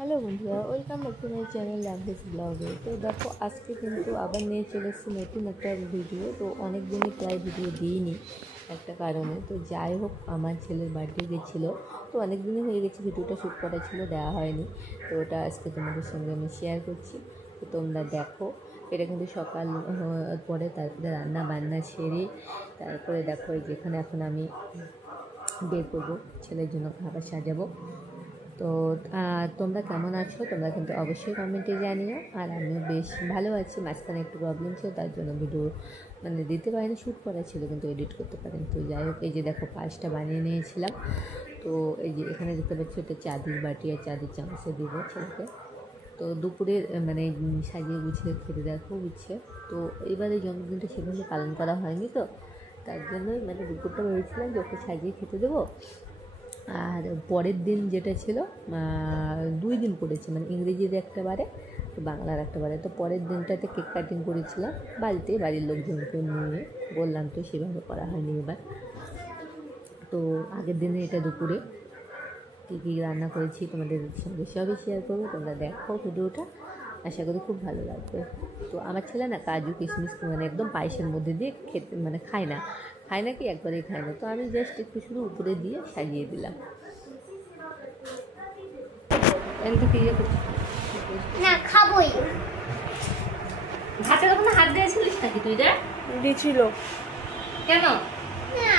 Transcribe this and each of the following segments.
Hello বন্ধুরা, welcome back to my channel লাভলিস ব্লগে। তো দেখো, আজকে কিন্তু আবার নিয়ে চলে এসেছি নতুন একটা ভিডিও। তো অনেক দিনই প্রায় ভিডিও দিইনি একটা কারণে। তো যাই হোক, আমার ছেলের বার্থডে গেছিলো, তো অনেক দিনই হয়ে গেছে, ভিডিওটা শ্যুট করা ছিল, দেওয়া হয়নি। তো ওটা আজকে তোমাদের সঙ্গে আমি শেয়ার করছি, তো তোমরা দেখো। এটা কিন্তু সকাল পরে তারপরে রান্না বান্না সেরে তারপরে দেখো যেখানে এখন আমি বের করবো, ছেলের জন্য খাবার সাজাবো। তো তোমরা কেমন আছো তোমরা কিন্তু অবশ্যই কমেন্টে জানিও। আর আমিও বেশ ভালো আছি। মাঝখানে একটু প্রবলেম ছিল, তার জন্য ভিডিও দিতে পারিনি, শ্যুট করা ছিল কিন্তু এডিট করতে পারিনি। তো যাই হোক, এই যে দেখো পায়েসটা বানিয়ে নিয়েছিলাম। তো এই যে এখানে দেখতে পাচ্ছি এটা চাঁদির বাটি আর চাঁদির চামচে দিব ছেলেকে। তো দুপুরে সাজিয়ে গুছিয়ে খেতে দেখো বুঝছে। তো এবারে জন্মদিনটা সেভাবে পালন করা হয়নি, তো তার জন্যই দুপুরটা ভেবেছিলাম যে ওকে সাজিয়ে খেতে দেবো। আর পরের দিন যেটা ছিল 2 দিন পড়েছে, ইংরেজির একটা বারে, বাংলার একটা বারে। তো পরের দিনটাতে কেক কাটিং করেছিলাম বাড়িতে, বাড়ির লোকজনকে নিয়ে। বললাম তো সেভাবে করা হয়নি এবার। তো আগের দিনে এটা দুপুরে কী কী রান্না করেছি তোমাদের সঙ্গে সবই শেয়ার করবো। তোমরা দেখো ভিডিওটা, আশা করি খুব ভালো লাগবে। তো আমার ছেলে না কাজু কিশমিশ একদম পায়েসের মধ্যে দিয়ে খেতে খায় না কি একবারেই খায় না। তো আমি জাস্ট একটু শুধু উপরে দিয়ে সাজিয়ে দিলাম। না খাবোই। ভাতের ওখানে হাত দিয়েছিলিস নাকি তুই? দিয়েছিল কেন? না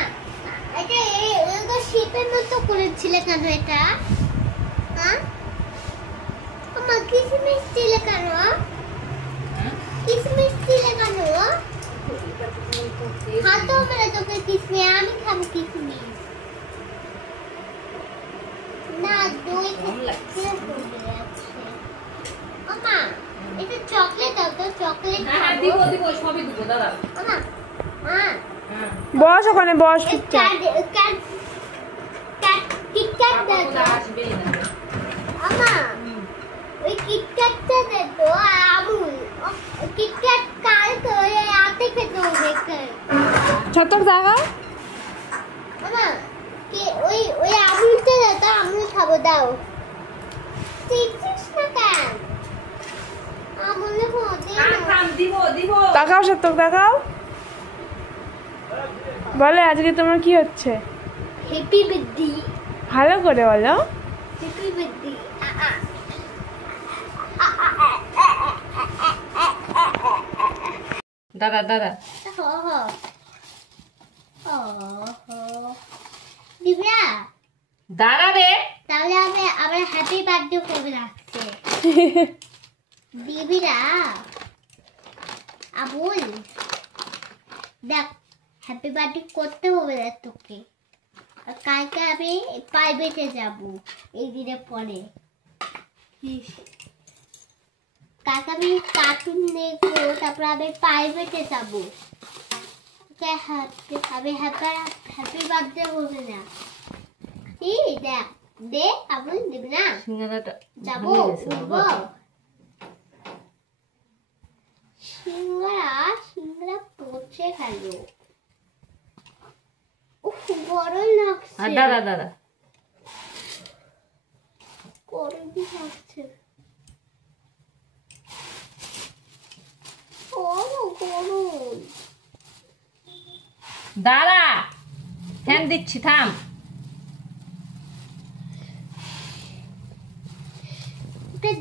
এটা শীতের মতো করেছিলে কেন এটা? হ্যাঁ আমার কিসমিস দিলে কেন? কিসমিস দিলে কেন? খাতো মেরে তোকে কিসমিস, আমি খাবো কিসমিস না। দই খেতে আমা এটা চকলেট দাও তো, চকলেট দিব সবই দিব দাদা। আমা হ্যাঁ বস ওখানে বস। কিটক্যাট দাও আসবেই না আমা, ওই কিটক্যাটটা দে তো। আমুল কিটক্যাট কাল তো আতে খেতে হবে। ছতক জায়গা আমা কি ওই আমুলটা দাও তো, আমুল খাবো দাও। চিচিস না কেন? আমুল হতে না দিব তাকাও, ছতক দেখাও। বলে আজকে তোমার কি হচ্ছে? Happy birthday. ভালো করে বলো। Happy birthday. দাদা দাদা দিব্যা দাদা রে, তাহলে আমি আবার হ্যাপি বার্থডে কবে রাখছে দিবিরা? আবুল দেখ, হ্যাপি বার্থডে করতে হবে না তোকে। আর কালকে আমি প্রাইভেটে যাব এই দিনের পরে। কালকে আমি কার্টুন দেখবো, তারপর আমি প্রাইভেটে যাব। আমি হ্যাপি বার্থডে হবে না। দেখ দে আবুল, দিবি না? সিঙ্গারাটা যাবো উঠবো। সিঙ্গারা পচে গেল। উফ গরম লাগছে। দাদা দাদা গরমই লাগছে। গরম দাদা, ফ্যান দিচ্ছি, থাম।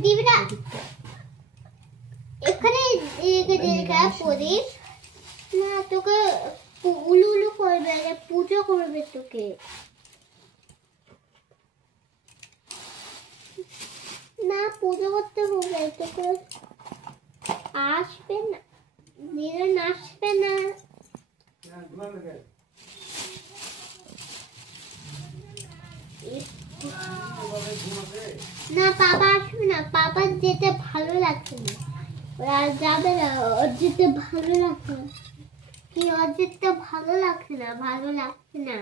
দিবি না? এখানে পড়িস না, তোকে উলু করবে, পুজো করবে তোকে। না পুজো করতে হবে তোকে, আসবে না, নিরন আসবে না। না বাবা আসবে না, বাবার যেতে ভালো লাগছে না, ওরা যাবে না। ওর যেতে ভালো লাগছে না কি? ওর যেতে ভালো লাগছে না, ভালো লাগছে না।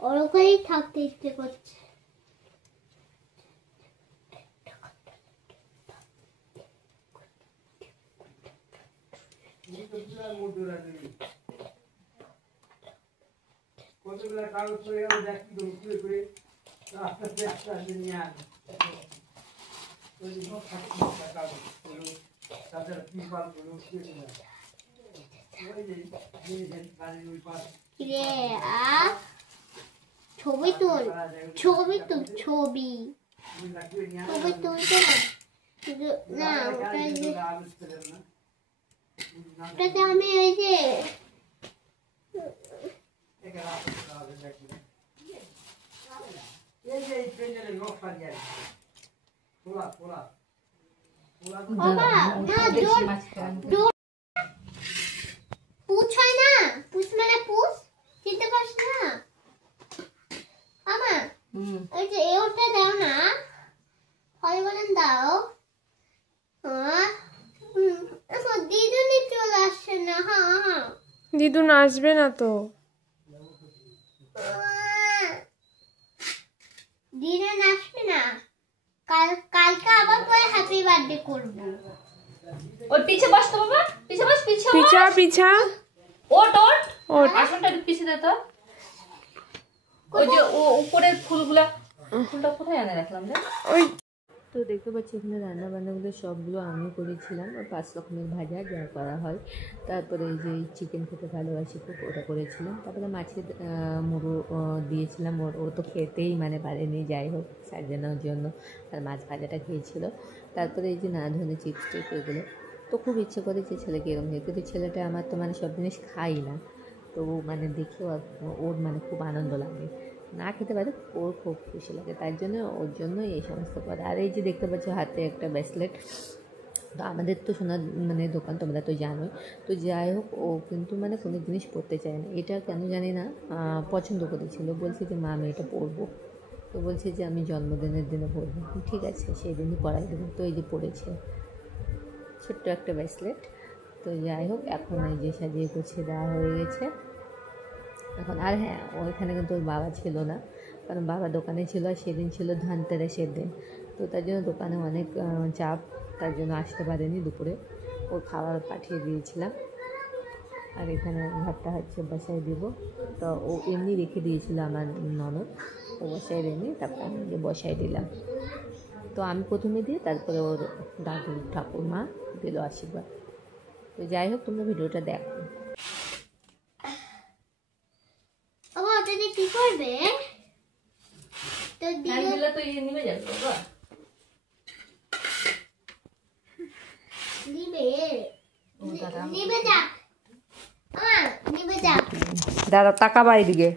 ওর ওখানেই থাকতে ইচ্ছে করছে। কতগুলা কাগজ করে দেখি করে আস্তে আস্তে নিয়ে কিরে ছবি তুল ছবি তুল ছবি ছবি তুলতে না ওটাতে আমি এই যে বাবা না পুছ হয় না পুছ মানে পুছ চিনতে পারছ না আমা এই যে ওটা দাও না ফলগুলো দাও দিদুনি চলে আসছে না হ্যাঁ হ্যাঁ দিদুন আসবে না তো। দিদুন আসবে না কালকে আবার পরে হ্যাপি বার্থডে করব। ওর পিছে বস তো বাবা, পিছে বস, পিছে বস। পিছা পিছা ওট ওট ওট আসনটা একটু পিছে দে তো। ওই যে ও উপরের ফুলগুলা ফুলটা কোথায় এনে রাখলাম রে? ওই তো দেখতে পাচ্ছি এখানে রান্না বান্নাগুলো সবগুলো আমি করেছিলাম, আর 5 রকমের ভাজা যা করা হয়। তারপরে এই যে চিকেন খেতে ভালোবাসি খুব, ওটা করেছিলাম। তারপরে মাছের মুড়ো দিয়েছিলাম, ও তো খেতেই মানে পারেনি, যাই হোক সাজানোর জন্য, আর মাছ ভাজাটা খেয়েছিল। তারপরে এই যে নানা ধরনের চিপস টিপ এগুলো, তো খুব ইচ্ছে করে যে ছেলেকে এরকম খেয়ে, কিন্তু ছেলেটা আমার তো মানে সব জিনিস খাই না, তো মানে দেখেও ওর মানে খুব আনন্দ লাগে, না খেতে পারে ওর খুব খুশি লাগে, তার জন্য ওর জন্যই এই সমস্ত করে। আর এই যে দেখতে পাচ্ছ হাতে একটা ব্রেসলেট, তো আমাদের তো সোনার মানে দোকান তোমরা তো জানোই, তো যাই হোক ও কিন্তু মানে কোনো জিনিস পরতে চায় না, এটা কেন জানি না পছন্দ করেছিল, বলছে যে মা আমি এটা পরবো, তো বলছে যে আমি জন্মদিনের দিনে পরবো, ঠিক আছে সেই দিনই পরাই দেবো। তো এই যে পরেছে ছোট্ট একটা ব্রেসলেট। তো যাই হোক এখন এই যে সাজিয়ে গুছিয়ে দেওয়া হয়ে গেছে এখন। আর হ্যাঁ, ওইখানে কিন্তু ওর বাবা ছিল না, কারণ বাবা দোকানে ছিল, আর সেদিন ছিল ধনতেরাসের দিন, তো তার জন্য দোকানে অনেক চাপ, তার জন্য আসতে পারেনি দুপুরে, ওর খাবার পাঠিয়ে দিয়েছিলাম। আর এখানে ভাতটা হচ্ছে বসাই দিব, তো ও এমনি রেখে দিয়েছিল আমার ননদ, তো বসাই দেয়নি, তারপর আমি বসাই দিলাম। তো আমি প্রথমে দিয়ে তারপরে ওর দাদু ঠাকুরমা দিল আশীর্বাদ। তো যাই হোক তোমরা ভিডিওটা দেখো। ওটা দিয়ে কি করবে? তো দিলে তো এই নিবে যাবে বাবা, নিবে নিবে যাক নিবে যাক। দাদা তাকাবা এদিকে।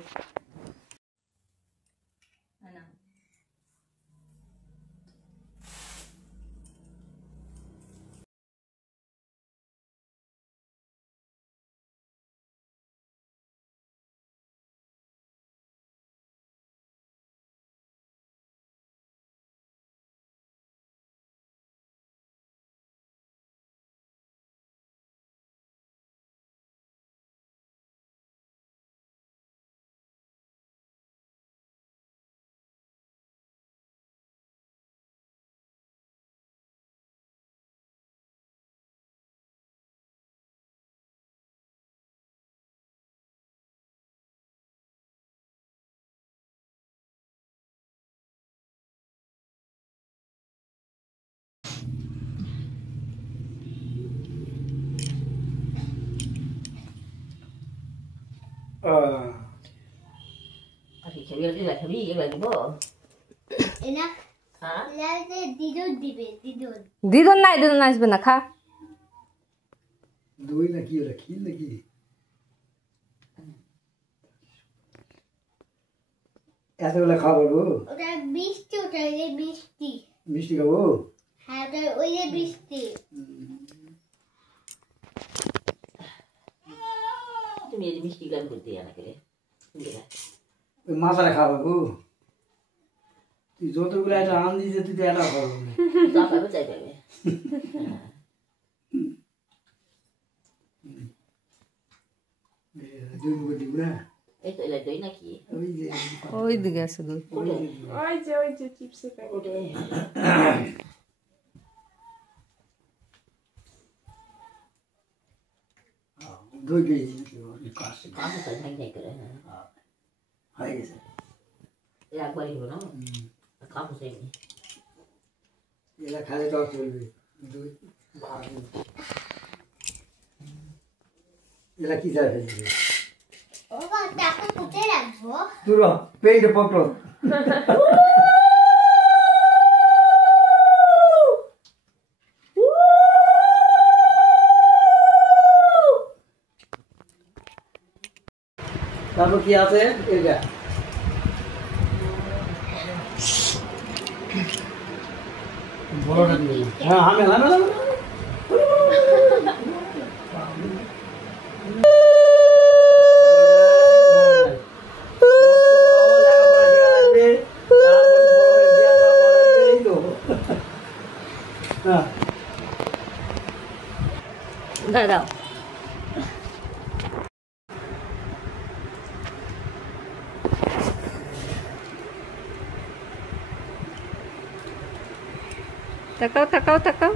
দিদুন নাই, দিদুন আসবে না, খা দই নাকি ওরা ক্ষীর নাকি? এতগুলা খাবো গো? ওটা মিষ্টি, ওটা এই মিষ্টি মিষ্টি খাবো? হ্যাঁ ওটা ওই যে মিষ্টি। তুমি এই মিষ্টি গান করতে জানা কে ওই মাথাটা খাবো গো? তুই যতগুলো একটা আম দিয়েছে তুই তো এটা খাবো পাবে, চাই পাবে। এই তো এলাই দই নাকি? ওই দিকে আছে দই, ওই যে চিপসের প্যাকেট। দই পেয়েছি হয়ে গেছে। একবারই হলো না, কাপড় চাইনি। এরা খালি টক চলবে দুই এরা কি যায় ফেলবে ও টাকা কোথায় রাখবো তুই পেইন্ট পকড় তারপর কি আছে এটা বড়টা দিয়ে হ্যাঁ আমি দাঁড়াও তাকাও তাকাও তাকাও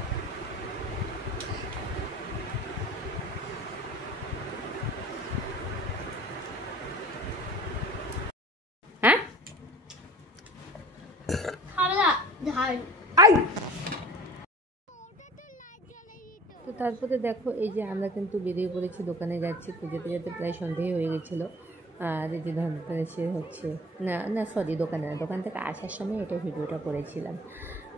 হ্যাঁ খালা ধার তো তারপরে দেখো এই যে আমরা কিন্তু বেরিয়ে পড়েছি দোকানে যাচ্ছি পুজো পুজোতে প্রায় সন্ধেই হয়ে গেছিলো আর এই যে ধনতেরাসে হচ্ছে না না সরি দোকান থেকে আসার সময় এটা ভিডিওটা করেছিলাম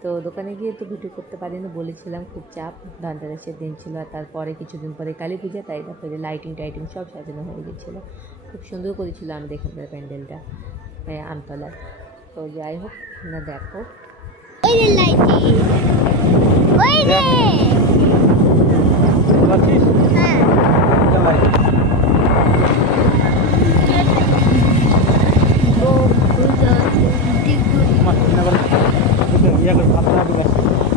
তো দোকানে গিয়ে তো ভিডিও করতে পারিনি বলেছিলাম খুব চাপ ধনতেরাসের দিন ছিল আর তারপরে কিছুদিন পরে কালী পূজা তাই তারপরে লাইটিং টাইটিং সব সাজানো হয়ে গেছিলো খুব সুন্দর করেছিল আমাদের এখানকার প্যান্ডেলটা আমতলার তো যাই হোক না দেখো ওই যে লাইটি ওই যে হ্যাঁ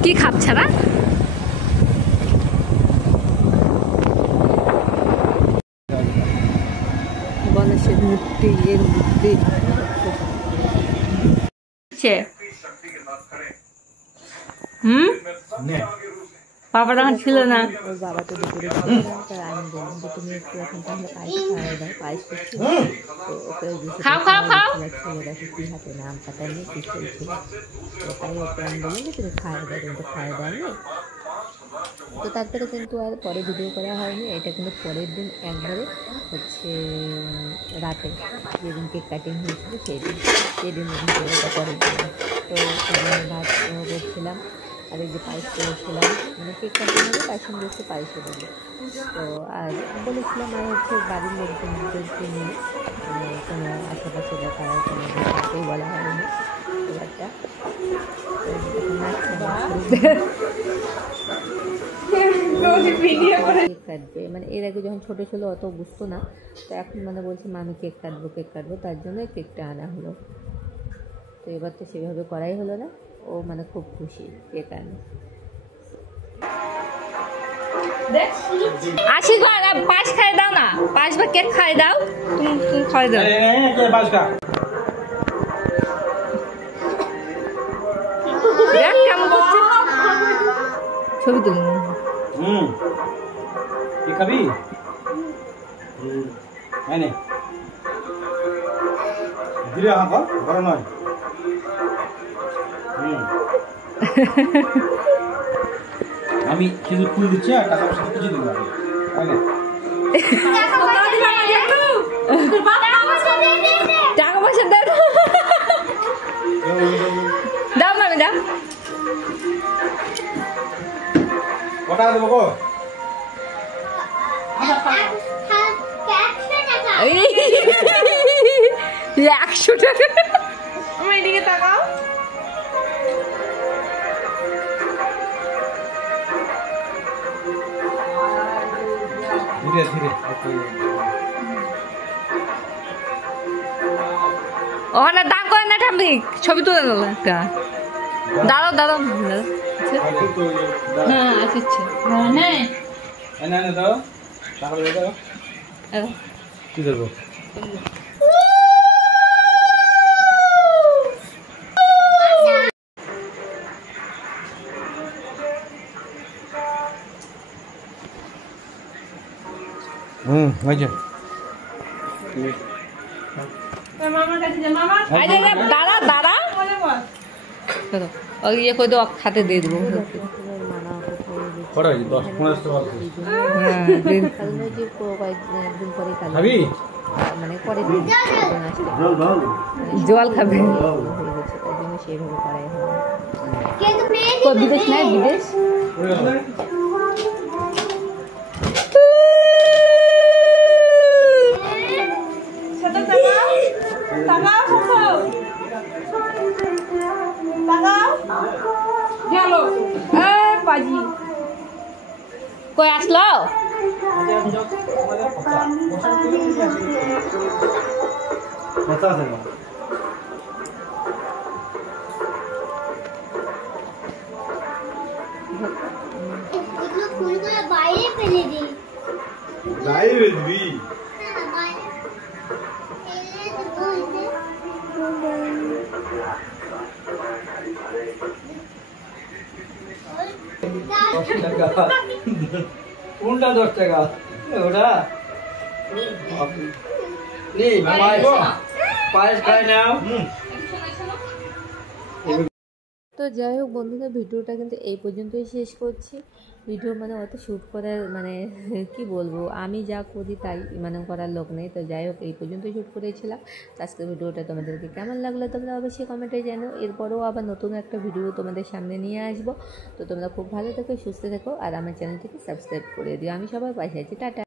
কি খাচ্ছে না গণেশের মূর্তি এর মূর্তি বাবা তখন ছিল না ওর বাবা তো দুপুরে আমি বললাম যে তুমি একটু এখন তাহলে পায়েস খাওয়াই দাও পায়েস করছি তো ওকে ছেলেরা কি হাতে নাম পাতা নিয়ে কি চলছিল তো তাই ওকে আমি বললাম যে তুমি খাওয়াই দাও তুমি তো খাওয়াই দাওনি তো তারপরে কিন্তু আর পরে ভিডিও করা হয়নি এটা কিন্তু পরের দিন একবারে হচ্ছে রাতে যেদিন কেক কাটিং হয়েছিল সেদিন ভিডিওটা পরের দিন তো সেদিন ভাত করছিলাম আর এই যে পায়েস করেছিলাম মানে কেক কাটিং হবে তার সঙ্গে হচ্ছে পায়েসও দেবো তো আর বলেছিলাম আর হচ্ছে বাড়ির লোকজনদেরকে নিয়ে কোনো আশেপাশে বা তারা কোনো কাউকেই বলা হয়নি খুব একটা কেক কাটবে মানে এর আগে যখন ছোটো ছিল অত বুঝতো না তো এখন মানে বলছে মা আমি কেক কাটবো তার জন্য কেকটা আনা হলো তো এবার তো সেভাবে করাই হলো না ও মানে খুব খুশি কেক আনে আশীর্বাদ পাঁচ খাই দাও না পাঁচ বা কেক খাই দাও তুমি খাই দাও দেখ কেমন করছে ছবি তুলুন কি খাবি এনে দিলে হাঁকা বড় নয় আমি কিছু ফুল দিচ্ছি আর টাকা পয়সা কিছু দেবো টাকা পয়সা দাও দাও মানে দাও কটা দেবো গো 100 টাকা আমার এদিকে তাকাও ধীরে ধীরে ওখানে দাম করে না ঠাম্মি ছবি তুলে দেবো একটা দাঁড়াও হ্যাঁ আচ্ছা হ্যাঁ এনে দাও টাকা দাও কি দেবো হয়েছে মামার কাছে যা মামা দাঁড়া বলে বল ওই ইয়ে করে দেবো খাতে দিয়ে দেবো কটা হয়েছে? 10-15 টাকা আছে। হ্যাঁ কারণ ওই যে কয়েকদিন পরে কালো খাবি? মানে পরে জল দাও। জল খাবে জল। হয়ে গেছে তাই জন্য সেভাবে করাই হয় কিন্তু মেয়ে কই বিদেশ নাই বিদেশ হয়ে গেল? সেটা তাকাও তাকাও সব তাকাও গেল এ পাজি কই আসলো কথা আছে না? ওগুলো ফুলগুলো বাইরে ফেলে দিই বাইরে দিবি? হ্যাঁ বাইরে ফেলে দেবো এই যে। দশ টাকা। কোনটা 10 টাকা? ওটা? নে, পায়েস খাই নাও। তো যাই হোক বন্ধুরা ভিডিওটা কিন্তু এই পর্যন্তই শেষ করছি ভিডিও মানে অত শ্যুট করার মানে কি বলবো আমি যা করি তাই মানে করার লোক নেই তো যাই হোক এই পর্যন্তই শ্যুট করেছিলাম আজকের ভিডিওটা তোমাদেরকে কেমন লাগলো তোমরা অবশ্যই কমেন্টে জানো এরপরেও আবার নতুন একটা ভিডিও তোমাদের সামনে নিয়ে আসবো তো তোমরা খুব ভালো থেকো সুস্থ থেকো আর আমার চ্যানেলটিকে সাবস্ক্রাইব করে দিও আমি সবার পাশে আছি টাটা